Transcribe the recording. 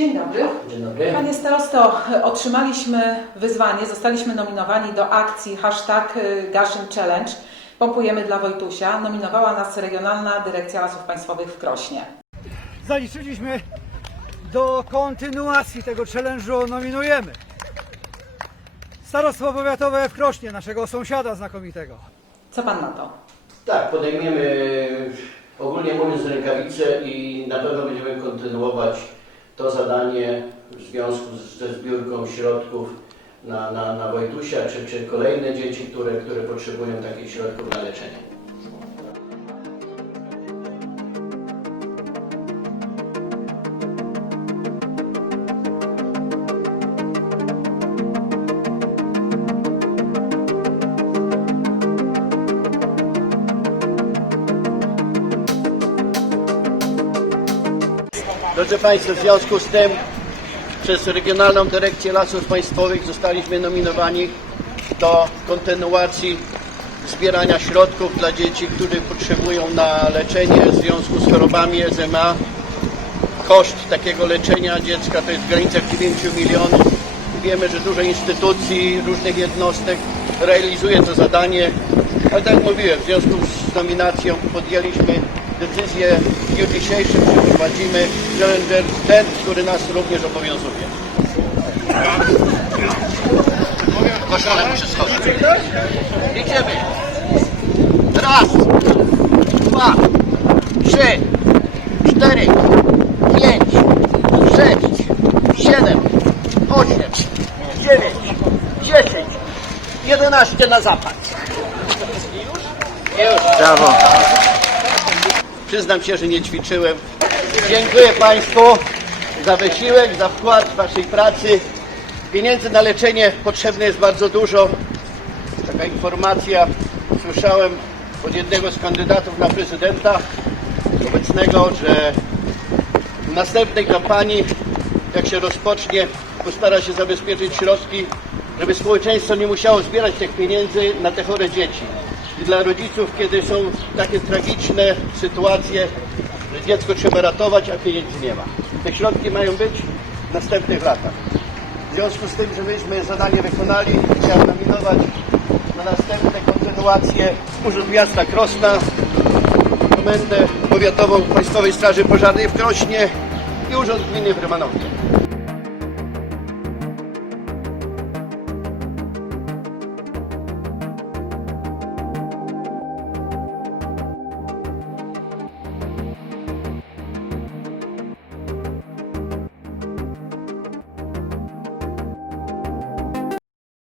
Dzień dobry. Dzień dobry. Panie starosto, otrzymaliśmy wyzwanie, zostaliśmy nominowani do akcji hashtag y, Gaszyn Challenge. Pompujemy dla Wojtusia. Nominowała nas Regionalna Dyrekcja Lasów Państwowych w Krośnie. zaliczyliśmy do kontynuacji tego challenge'u nominujemy Starostwo Powiatowe w Krośnie, naszego sąsiada znakomitego. Co Pan na to? Tak, podejmiemy ogólnie mówiąc rękawice i na pewno będziemy kontynuować to zadanie w związku ze zbiórką środków na, na, na Wojtusia czy, czy kolejne dzieci, które, które potrzebują takich środków na leczenie. Drodzy Państwo, w związku z tym przez Regionalną Dyrekcję Lasów Państwowych zostaliśmy nominowani do kontynuacji zbierania środków dla dzieci, które potrzebują na leczenie w związku z chorobami SMA. Koszt takiego leczenia dziecka to jest w granicach 9 milionów. Wiemy, że dużo instytucji, różnych jednostek realizuje to zadanie, ale tak jak mówiłem, w związku z nominacją podjęliśmy decyzję w dniu dzisiejszym, że prowadzimy Challenger ten, który nas również obowiązuje. Koszulę muszę schodzić. Idziemy. Raz, dwa, trzy, cztery, pięć, sześć, siedem, osiem, dziewięć, dziesięć, jedenaście na zapad. Już? Brawo. Przyznam się, że nie ćwiczyłem. Dziękuję Państwu za wysiłek, za wkład Waszej pracy. Pieniędzy na leczenie potrzebne jest bardzo dużo. Taka informacja słyszałem od jednego z kandydatów na prezydenta obecnego, że w następnej kampanii, jak się rozpocznie, postara się zabezpieczyć środki, żeby społeczeństwo nie musiało zbierać tych pieniędzy na te chore dzieci. I dla rodziców, kiedy są takie tragiczne sytuacje, że dziecko trzeba ratować, a pieniędzy nie ma. Te środki mają być w następnych latach. W związku z tym, że myśmy zadanie wykonali, chciałem nominować na następne kontynuacje Urząd Miasta Krosna, Komendę Powiatową Państwowej Straży Pożarnej w Krośnie i Urząd Gminy w Rymanowie.